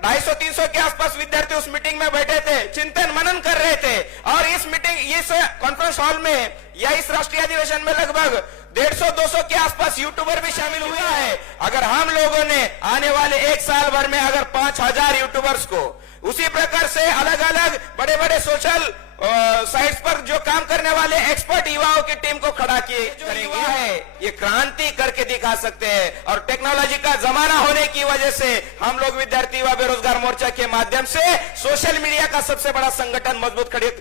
250-300 के आसपास विद्यार्थी उस मीटिंग में बैठे थे, चिंतन मनन कर रहे थे। और इस कॉन्फ्रेंस हॉल में या इस राष्ट्रीय अधिवेशन में लगभग 150-200 के आसपास यूट्यूबर भी शामिल हुआ है। अगर हम लोगों ने आने वाले एक साल भर में अगर 5000 यूट्यूबर्स को उसी प्रकार से अलग अलग बड़े बड़े सोशल साइट्स पर जो काम करने वाले एक्सपर्ट युवाओं की टीम को खड़ा किए युवा है, ये क्रांति करके दिखा सकते हैं। और टेक्नोलॉजी का जमाना होने की वजह से हम लोग विद्यार्थी युवा बेरोजगार मोर्चा के माध्यम से सोशल मीडिया का सबसे बड़ा संगठन मजबूत खड़े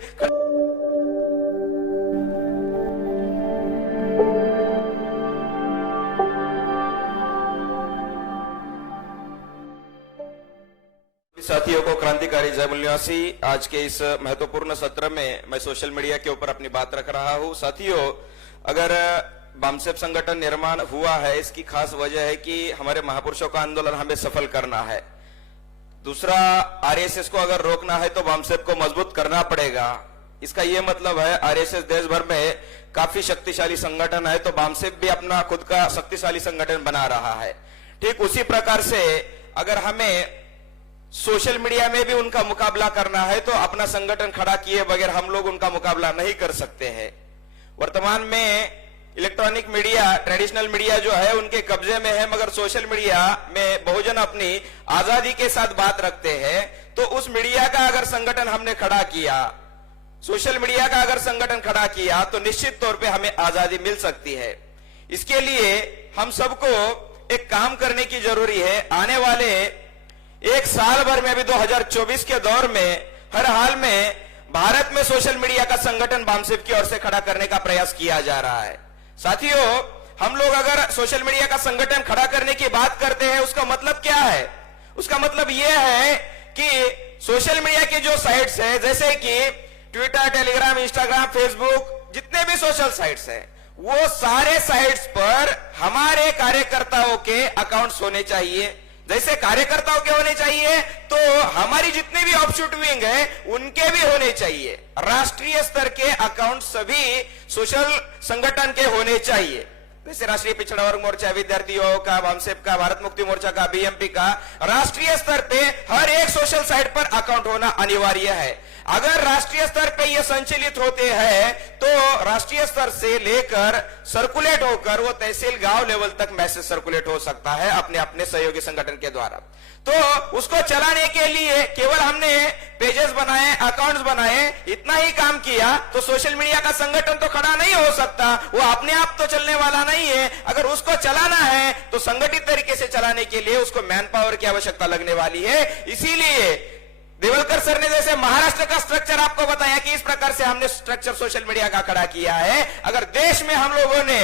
साथियों को क्रांतिकारी जय मूल्यवासी। आज के इस महत्वपूर्ण सत्र में मैं सोशल मीडिया के ऊपर अपनी बात रख रहा हूं। साथियों, अगर बामसेफ संगठन निर्माण हुआ है, इसकी खास वजह है कि हमारे महापुरुषों का आंदोलन हमें सफल करना है। दूसरा, आरएसएस को अगर रोकना है तो बामसेफ को मजबूत करना पड़ेगा। इसका यह मतलब है आरएसएस देश भर में काफी शक्तिशाली संगठन है, तो बामसेफ भी अपना खुद का शक्तिशाली संगठन बना रहा है। ठीक उसी प्रकार से अगर हमें सोशल मीडिया में भी उनका मुकाबला करना है तो अपना संगठन खड़ा किए बगैर हम लोग उनका मुकाबला नहीं कर सकते हैं। वर्तमान में इलेक्ट्रॉनिक मीडिया, ट्रेडिशनल मीडिया जो है उनके कब्जे में है, मगर सोशल मीडिया में बहुजन अपनी आजादी के साथ बात रखते हैं। तो उस मीडिया का अगर संगठन हमने खड़ा किया, सोशल मीडिया का अगर संगठन खड़ा किया, तो निश्चित तौर पे हमें आजादी मिल सकती है। इसके लिए हम सबको एक काम करने की जरूरी है। आने वाले एक साल भर में भी 2024 के दौर में हर हाल में भारत में सोशल मीडिया का संगठन बामसेफ की ओर से खड़ा करने का प्रयास किया जा रहा है। साथियों, हम लोग अगर सोशल मीडिया का संगठन खड़ा करने की बात करते हैं, उसका मतलब क्या है? उसका मतलब यह है कि सोशल मीडिया की जो साइट्स है, जैसे कि ट्विटर, टेलीग्राम, इंस्टाग्राम, फेसबुक, जितने भी सोशल साइट्स हैं, वो सारे साइट्स पर हमारे कार्यकर्ताओं के अकाउंट्स होने चाहिए। जैसे कार्यकर्ताओं के होने चाहिए, तो हमारी जितनी भी ऑफशूट विंग है उनके भी होने चाहिए। राष्ट्रीय स्तर के अकाउंट सभी सोशल संगठन के होने चाहिए। जैसे राष्ट्रीय पिछड़ा वर्ग मोर्चा, विद्यार्थियों का, बामसेफ का, भारत मुक्ति मोर्चा का, बीएमपी का, राष्ट्रीय स्तर पे हर एक सोशल साइट पर अकाउंट होना अनिवार्य है। अगर राष्ट्रीय स्तर पे ये संचालित होते हैं तो राष्ट्रीय स्तर से लेकर सर्कुलेट होकर वो तहसील गांव लेवल तक मैसेज सर्कुलेट हो सकता है अपने अपने सहयोगी संगठन के द्वारा। तो उसको चलाने के लिए केवल हमने पेजेस बनाए, अकाउंट्स बनाए, इतना ही काम किया तो सोशल मीडिया का संगठन तो खड़ा नहीं हो सकता। वो अपने आप तो चलने वाला नहीं है। अगर उसको चलाना है तो संगठित तरीके से चलाने के लिए उसको मैन पावर की आवश्यकता लगने वाली है। इसीलिए देवलकर सर ने जैसे महाराष्ट्र का स्ट्रक्चर आपको बताया कि इस प्रकार से हमने स्ट्रक्चर सोशल मीडिया का खड़ा किया है। अगर देश में हम लोगों ने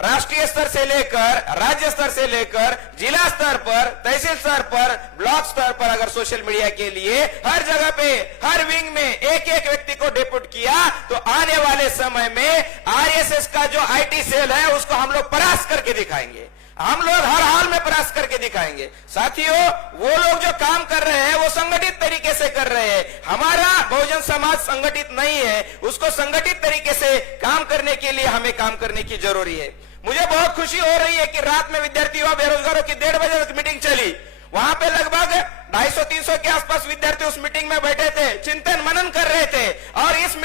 राष्ट्रीय स्तर से लेकर राज्य स्तर से लेकर जिला स्तर पर, तहसील स्तर पर, ब्लॉक स्तर पर अगर सोशल मीडिया के लिए हर जगह पे, हर विंग में एक एक व्यक्ति को डेप्यूट किया, तो आने वाले समय में आरएसएस का जो आईटी सेल है उसको हम लोग परास्त करके दिखाएंगे। हम लोग हर हाल में प्रयास करके दिखाएंगे। साथियों, वो लोग जो काम कर रहे हैं वो संगठित तरीके से कर रहे हैं। हमारा बहुजन समाज संगठित नहीं है, उसको संगठित तरीके से काम करने के लिए हमें काम करने की जरूरी है। मुझे बहुत खुशी हो रही है कि रात में विद्यार्थी व बेरोजगारों की 1:30 बजे तक मीटिंग चली। वहां पे लगभग 250-300 के आसपास विद्यार्थी उस मीटिंग में बैठे थे, चिंतन मनन कर रहे थे। और इस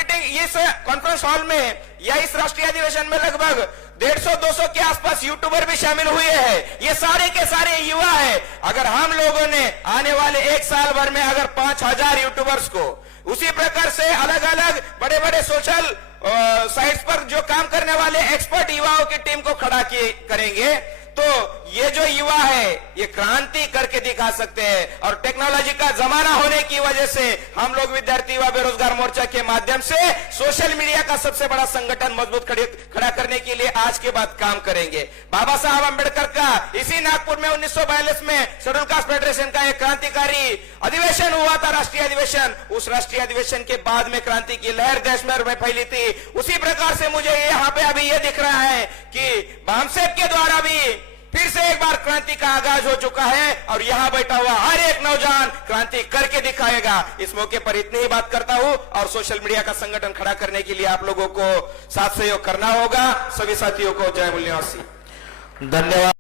कॉन्फ्रेंस हॉल में या इस राष्ट्रीय अधिवेशन में लगभग 150-200 के आसपास यूट्यूबर भी शामिल हुए हैं। ये सारे के सारे युवा है। अगर हम लोगों ने आने वाले एक साल भर में अगर 5000 यूट्यूबर्स को उसी प्रकार से अलग अलग बड़े बड़े सोशल साइट्स पर जो काम करने वाले एक्सपर्ट युवाओं की टीम को खड़ा करेंगे, तो ये जो युवा है ये क्रांति करके दिखा सकते हैं। और टेक्नोलॉजी का जमाना होने की वजह से हम लोग विद्यार्थी व बेरोजगार मोर्चा के माध्यम से सोशल मीडिया का सबसे बड़ा संगठन मजबूत खड़ा करने के लिए आज के बाद काम करेंगे। बाबा साहब अम्बेडकर का इसी नागपुर में 1942 में शेड्यूल कास्ट फेडरेशन का एक क्रांतिकारी अधिवेशन हुआ था, राष्ट्रीय अधिवेशन। उस राष्ट्रीय अधिवेशन के बाद में क्रांति की लहर देश में फैली थी। उसी प्रकार से मुझे यहाँ पे अभी ये दिख रहा है कि बामसेफ के द्वारा भी फिर से एक बार क्रांति का आगाज हो चुका है और यहां बैठा हुआ हर एक नौजवान क्रांति करके दिखाएगा। इस मौके पर इतनी ही बात करता हूं और सोशल मीडिया का संगठन खड़ा करने के लिए आप लोगों को साथ सहयोग करना होगा। सभी साथियों को जय मूल्यवासी, धन्यवाद।